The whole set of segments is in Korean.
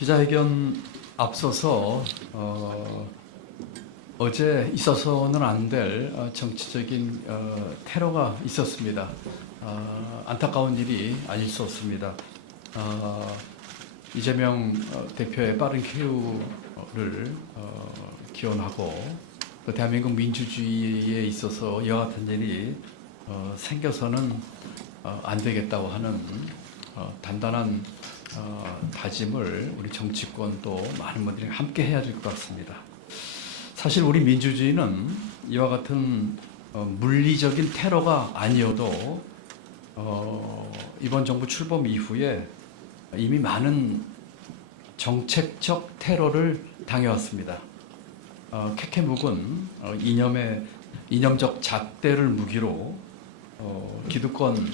기자회견 앞서서 어제 있어서는 안 될 정치적인 테러가 있었습니다. 안타까운 일이 아닐 수 없습니다. 이재명 대표의 빠른 쾌유를 기원하고 또 대한민국 민주주의에 있어서 이와 같은 일이 생겨서는 안 되겠다고 하는 단단한 다짐을 우리 정치권 또 많은 분들이 함께 해야 될 것 같습니다. 사실 우리 민주주의는 이와 같은 물리적인 테러가 아니어도 이번 정부 출범 이후에 이미 많은 정책적 테러를 당해왔습니다. 캐캐묵은 이념적 잣대를 무기로 기득권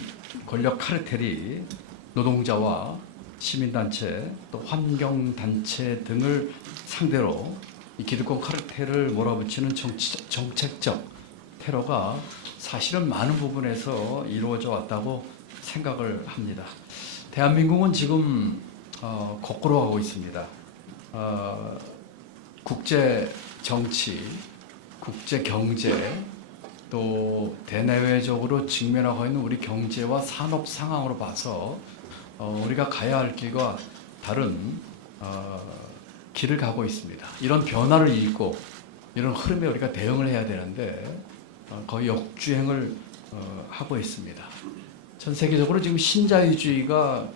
권력 카르텔이 노동자와 시민단체 또 환경단체 등을 상대로 이 기득권 카르텔을 몰아붙이는 정책적 테러가 사실은 많은 부분에서 이루어져 왔다고 생각을 합니다. 대한민국은 지금 거꾸로 가고 있습니다. 국제 정치, 국제 경제, 또 대내외적으로 직면하고 있는 우리 경제와 산업 상황으로 봐서 우리가 가야 할 길과 다른 길을 가고 있습니다. 이런 변화를 읽고 이런 흐름에 우리가 대응을 해야 되는데 거의 역주행을 하고 있습니다. 전 세계적으로 지금 신자유주의가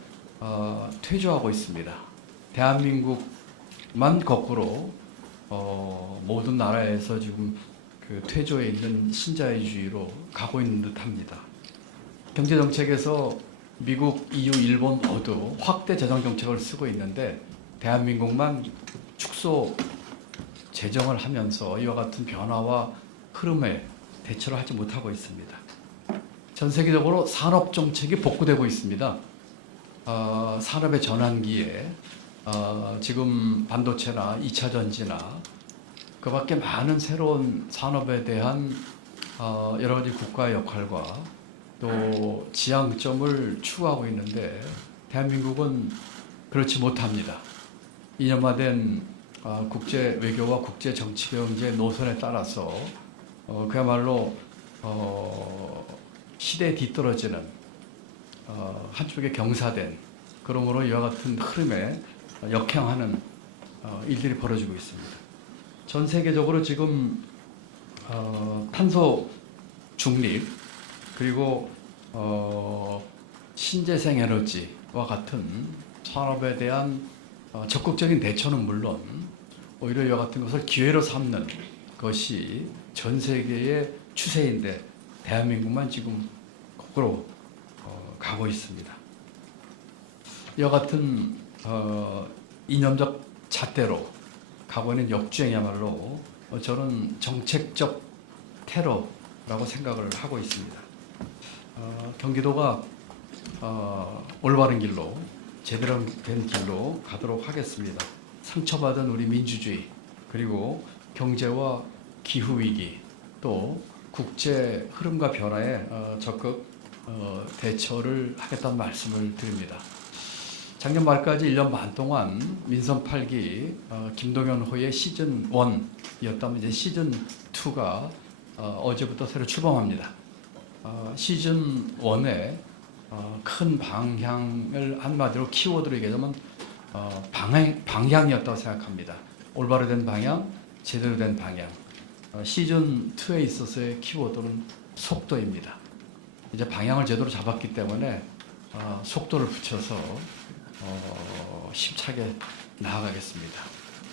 퇴조하고 있습니다. 대한민국만 거꾸로 모든 나라에서 지금 그 퇴조해 있는 신자유주의로 가고 있는 듯합니다. 경제정책에서 미국, EU, 일본 모두 확대 재정 정책을 쓰고 있는데 대한민국만 축소 재정을 하면서 이와 같은 변화와 흐름에 대처를 하지 못하고 있습니다. 전 세계적으로 산업 정책이 복구되고 있습니다. 산업의 전환기에 지금 반도체나 2차 전지나 그 밖에 많은 새로운 산업에 대한 여러 가지 국가의 역할과 또 지향점을 추구하고 있는데 대한민국은 그렇지 못합니다. 이념화된 국제 외교와 국제 정치 경제 노선에 따라서 그야말로 시대에 뒤떨어지는 한쪽에 경사된 그러므로 이와 같은 흐름에 역행하는 일들이 벌어지고 있습니다. 전 세계적으로 지금 탄소 중립 그리고 신재생 에너지와 같은 산업에 대한 적극적인 대처는 물론 오히려 이와 같은 것을 기회로 삼는 것이 전 세계의 추세인데 대한민국만 지금 거꾸로 가고 있습니다. 이와 같은 이념적 잣대로 가고 있는 역주행이야말로 저는 정책적 테러라고 생각을 하고 있습니다. 경기도가 올바른 길로 제대로 된 길로 가도록 하겠습니다. 상처받은 우리 민주주의 그리고 경제와 기후위기 또 국제 흐름과 변화에 적극 대처를 하겠다는 말씀을 드립니다. 작년 말까지 1년 반 동안 민선 8기 김동연 호의 시즌 1이었다면 이제 시즌 2가 어제부터 새로 출범합니다. 시즌 1의 큰 방향을 한마디로 키워드로 얘기하자면 방향이었다고 생각합니다. 올바로 된 방향, 제대로 된 방향. 시즌 2에 있어서의 키워드는 속도입니다. 이제 방향을 제대로 잡았기 때문에 속도를 붙여서 힘차게 나아가겠습니다.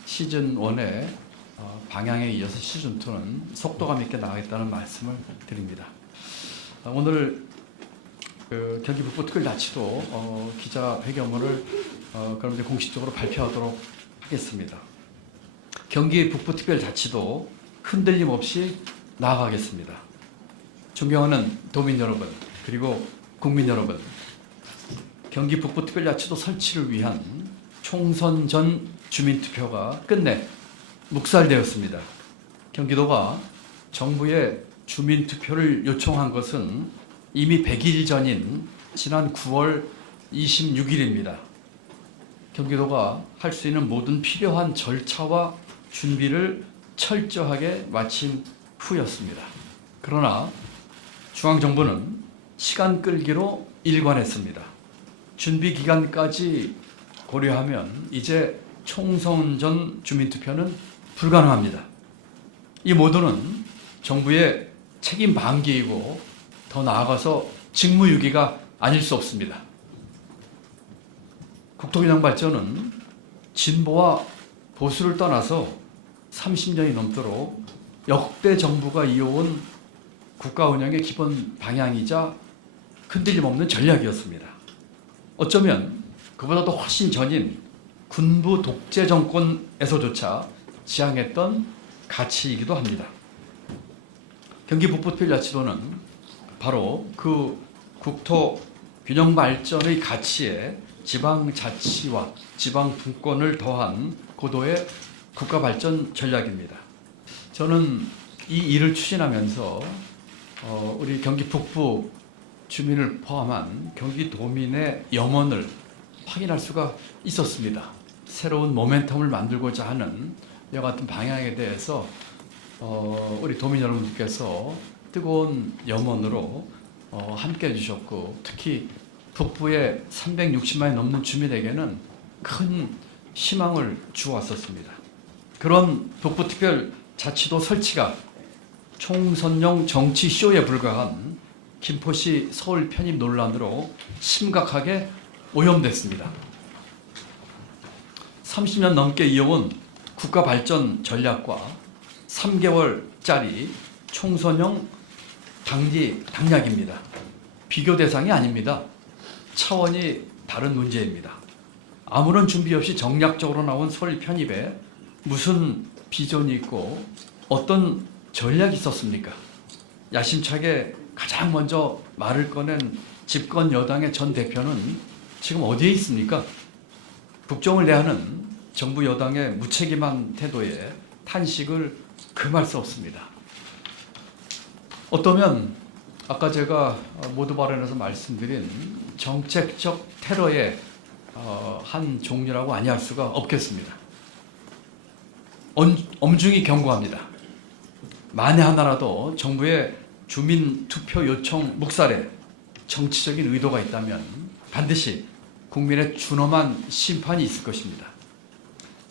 시즌 1의 방향에 이어서 시즌 2는 속도감 있게 나가겠다는 말씀을 드립니다. 오늘 경기 북부특별자치도 기자회견문을 그럼 이제 공식적으로 발표하도록 하겠습니다. 경기 북부특별자치도 흔들림 없이 나아가겠습니다. 존경하는 도민 여러분 그리고 국민 여러분, 경기 북부특별자치도 설치를 위한 총선 전 주민투표가 끝내 묵살되었습니다. 경기도가 정부에 주민투표를 요청한 것은 이미 100일 전인 지난 9월 26일입니다. 경기도가 할 수 있는 모든 필요한 절차와 준비를 철저하게 마친 후였습니다. 그러나 중앙정부는 시간 끌기로 일관했습니다. 준비 기간까지 고려하면 이제 총선 전 주민투표는 불가능합니다. 이 모두는 정부의 책임 방기이고 더 나아가서 직무유기가 아닐 수 없습니다. 국토균형 발전은 진보와 보수를 떠나서 30년이 넘도록 역대 정부가 이어온 국가 운영의 기본 방향이자 흔들림 없는 전략이었습니다. 어쩌면 그보다도 훨씬 전인 군부 독재 정권에서조차 지향했던 가치이기도 합니다. 경기 북부특별자치도는 바로 그 국토 균형 발전의 가치에 지방자치와 지방분권을 더한 고도의 국가발전 전략입니다. 저는 이 일을 추진하면서 우리 경기 북부 주민을 포함한 경기도민의 염원을 확인할 수가 있었습니다. 새로운 모멘텀을 만들고자 하는 이와 같은 방향에 대해서 우리 도민 여러분들께서 뜨거운 염원으로 함께 해주셨고, 특히 북부의 360만이 넘는 주민에게는 큰 희망을 주었었습니다. 그런 북부특별자치도 설치가 총선용 정치 쇼에 불과한 김포시 서울 편입 논란으로 심각하게 오염됐습니다. 30년 넘게 이어온 국가 발전 전략과 3개월짜리 총선용 당략입니다. 비교 대상이 아닙니다. 차원이 다른 문제입니다. 아무런 준비 없이 정략적으로 나온 서울 편입에 무슨 비전이 있고 어떤 전략이 있었습니까? 야심차게 가장 먼저 말을 꺼낸 집권 여당의 전 대표는 지금 어디에 있습니까? 국정을 대하는 정부 여당의 무책임한 태도에 탄식을 금할 수 없습니다. 어떠면 아까 제가 모두 발언에서 말씀드린 정책적 테러의 한 종류라고 아니할 수가 없겠습니다. 엄중히 경고합니다. 만에 하나라도 정부의 주민 투표 요청 묵살에 정치적인 의도가 있다면 반드시 국민의 준엄한 심판이 있을 것입니다.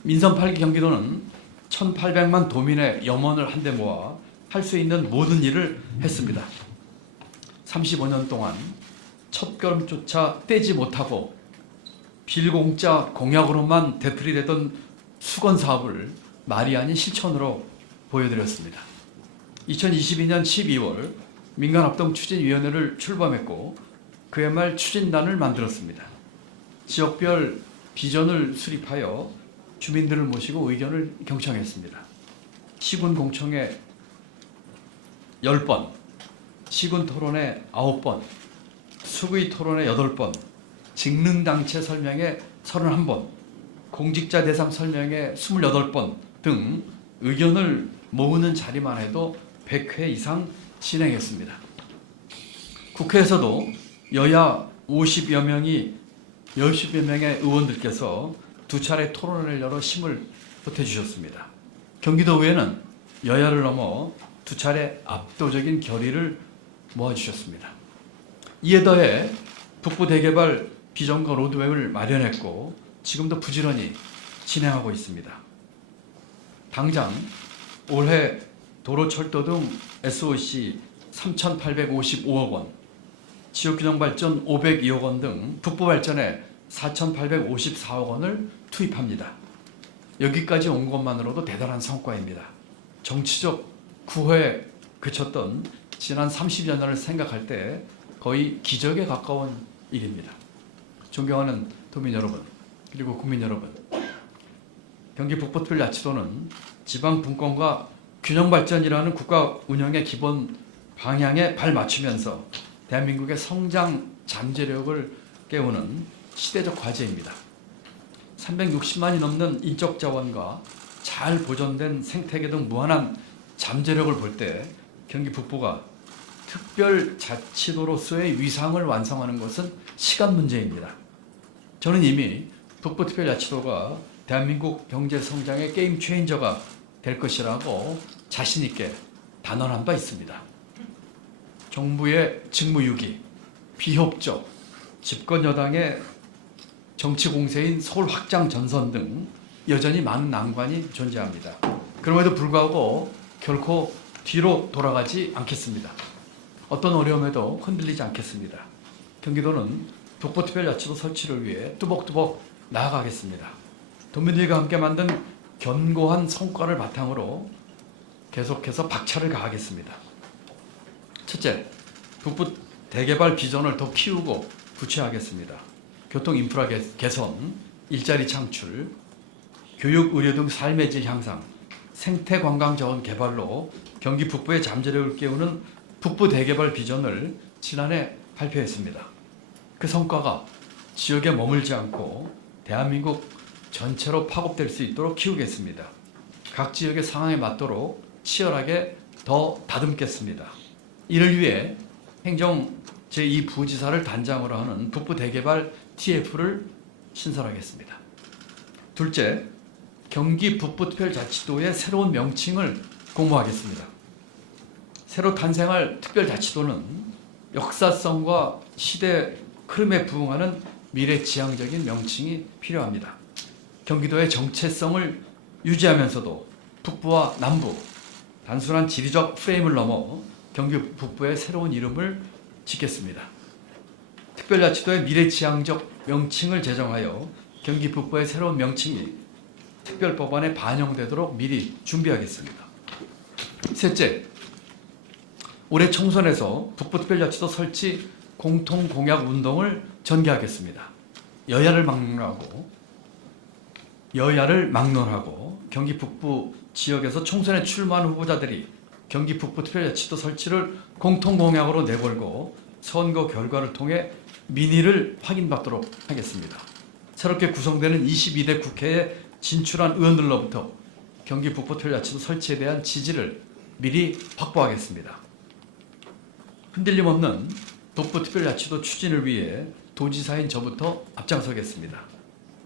민선 8기 경기도는 1,800만 도민의 염원을 한데 모아 할 수 있는 모든 일을 했습니다. 35년 동안 첫걸음조차 떼지 못하고 빌공짜 공약으로만 되풀이되던 수건 사업을 말이 아닌 실천으로 보여드렸습니다. 2022년 12월 민간합동추진위원회를 출범했고 그해 말 추진단을 만들었습니다. 지역별 비전을 수립하여 주민들을 모시고 의견을 경청했습니다. 시군 공청회 10번, 시군 토론회 9번, 수의 토론회 8번, 직능당체 설명회 31번, 공직자 대상 설명회 28번 등 의견을 모으는 자리만 해도 100회 이상 진행했습니다. 국회에서도 여야 50여 명의 의원들께서 두 차례 토론회를 열어 힘을 보태주셨습니다. 경기도의회는 여야를 넘어 두 차례 압도적인 결의를 모아주셨습니다. 이에 더해 북부 대개발 비전과 로드맵을 마련했고 지금도 부지런히 진행하고 있습니다. 당장 올해 도로철도 등 SOC 3,855억 원, 지역균형발전 502억 원 등 북부 발전에 4,854억 원을 투입합니다. 여기까지 온 것만으로도 대단한 성과입니다. 정치적 구호에 그쳤던 지난 30여 년을 생각할 때 거의 기적에 가까운 일입니다. 존경하는 도민 여러분, 그리고 국민 여러분, 경기 북부특별자치도는 지방 분권과 균형 발전이라는 국가 운영의 기본 방향에 발맞추면서 대한민국의 성장 잠재력을 깨우는 시대적 과제입니다. 360만이 넘는 인적 자원과 잘 보존된 생태계 등 무한한 잠재력을 볼 때 경기 북부가 특별자치도로서의 위상을 완성하는 것은 시간 문제입니다. 저는 이미 북부특별자치도가 대한민국 경제 성장의 게임 체인저가 될 것이라고 자신 있게 단언한 바 있습니다. 정부의 직무유기, 비협조, 집권 여당의 정치 공세인 서울 확장 전선 등 여전히 많은 난관이 존재합니다. 그럼에도 불구하고 결코 뒤로 돌아가지 않겠습니다. 어떤 어려움에도 흔들리지 않겠습니다. 경기도는 북부특별자치도 설치를 위해 뚜벅뚜벅 나아가겠습니다. 도민들과 함께 만든 견고한 성과를 바탕으로 계속해서 박차를 가하겠습니다. 첫째, 북부 대개발 비전을 더 키우고 구체화하겠습니다. 교통 인프라 개선, 일자리 창출, 교육, 의료 등 삶의 질 향상, 생태 관광 자원 개발로 경기 북부의 잠재력을 깨우는 북부 대개발 비전을 지난해 발표했습니다. 그 성과가 지역에 머물지 않고 대한민국 전체로 파급될 수 있도록 키우겠습니다. 각 지역의 상황에 맞도록 치열하게 더 다듬겠습니다. 이를 위해 행정 제2부지사를 단장으로 하는 북부 대개발 TF를 신설하겠습니다. 둘째, 경기 북부특별자치도의 새로운 명칭을 공모하겠습니다. 새로 탄생할 특별자치도는 역사성과 시대 흐름에 부응하는 미래지향적인 명칭이 필요합니다. 경기도의 정체성을 유지하면서도 북부와 남부, 단순한 지리적 프레임을 넘어 경기 북부의 새로운 이름을 짓겠습니다. 특별자치도의 미래지향적 명칭을 제정하여 경기 북부의 새로운 명칭이 특별법안에 반영되도록 미리 준비하겠습니다. 셋째, 올해 총선에서 북부특별자치도 설치 공통공약 운동을 전개하겠습니다. 여야를 막론하고 경기 북부 지역에서 총선에 출마하는 후보자들이 경기 북부특별자치도 설치를 공통공약으로 내걸고 선거 결과를 통해 민의를 확인받도록 하겠습니다. 새롭게 구성되는 22대 국회에 진출한 의원들로부터 경기 북부특별자치도 설치에 대한 지지를 미리 확보하겠습니다. 흔들림 없는 북부특별자치도 추진을 위해 도지사인 저부터 앞장서겠습니다.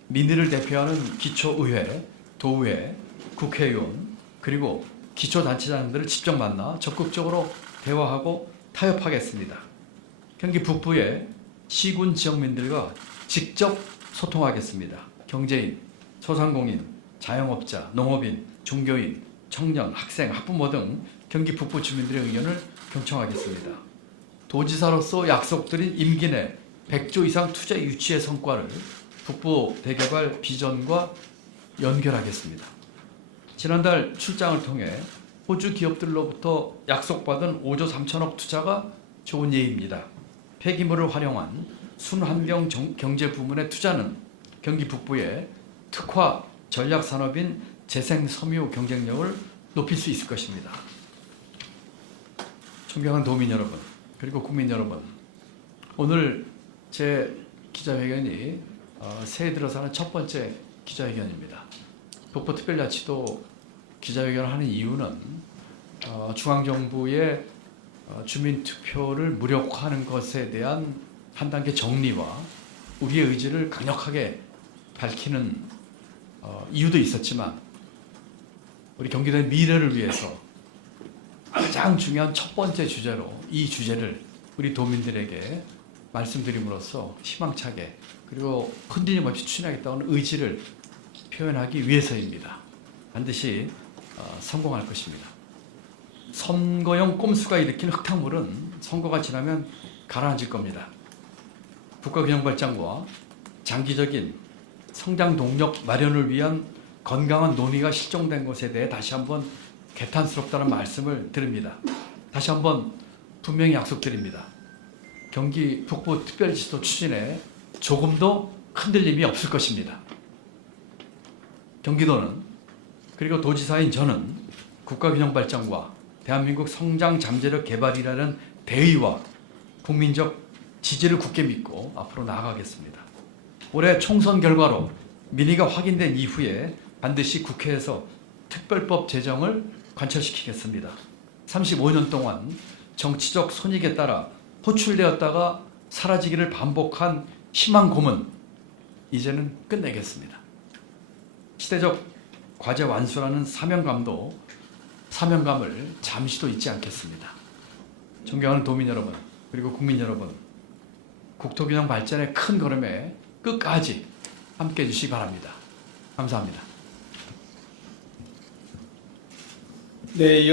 민의를 대표하는 기초의회, 도의회, 국회의원, 그리고 기초단체장들을 직접 만나 적극적으로 대화하고 타협하겠습니다. 경기 북부의 시군 지역민들과 직접 소통하겠습니다. 경제인, 소상공인, 자영업자, 농업인, 종교인, 청년, 학생, 학부모 등 경기 북부 주민들의 의견을 경청하겠습니다. 도지사로서 약속드린 임기 내 100조 이상 투자 유치의 성과를 북부 대개발 비전과 연결하겠습니다. 지난달 출장을 통해 호주 기업들로부터 약속받은 5조 3천억 투자가 좋은 예입니다. 폐기물을 활용한 순환경 경제 부문의 투자는 경기 북부의 특화 전략산업인 재생섬유 경쟁력을 높일 수 있을 것입니다. 존경하는 도민 여러분, 그리고 국민 여러분, 오늘 제 기자회견이 새해 들어서 하는 첫 번째 기자회견입니다. 북부특별자치도 기자회견을 하는 이유는 중앙정부의 주민투표를 무력화하는 것에 대한 한 단계 정리와 우리의 의지를 강력하게 밝히는 이유도 있었지만, 우리 경기도의 미래를 위해서 가장 중요한 첫 번째 주제로 이 주제를 우리 도민들에게 말씀드림으로써 희망차게 그리고 흔들림 없이 추진하겠다는 의지를 표현하기 위해서입니다. 반드시 성공할 것입니다. 선거용 꼼수가 일으킨 흙탕물은 선거가 지나면 가라앉을 겁니다. 국가균형발전과 장기적인 성장 동력 마련을 위한 건강한 논의가 실종된 것에 대해 다시 한번 개탄스럽다는 말씀을 드립니다. 다시 한번 분명히 약속드립니다. 경기 북부 특별지도 추진에 조금도 흔들림이 없을 것입니다. 경기도는, 그리고 도지사인 저는 국가균형발전과 대한민국 성장 잠재력 개발이라는 대의와 국민적 지지를 굳게 믿고 앞으로 나아가겠습니다. 올해 총선 결과로 민의가 확인된 이후에 반드시 국회에서 특별법 제정을 관철시키겠습니다. 35년 동안 정치적 손익에 따라 호출되었다가 사라지기를 반복한 희망 고문, 이제는 끝내겠습니다. 시대적 과제 완수라는 사명감을 잠시도 잊지 않겠습니다. 존경하는 도민 여러분, 그리고 국민 여러분, 국토균형 발전의 큰 걸음에 끝까지 함께해 주시기 바랍니다. 감사합니다. 네,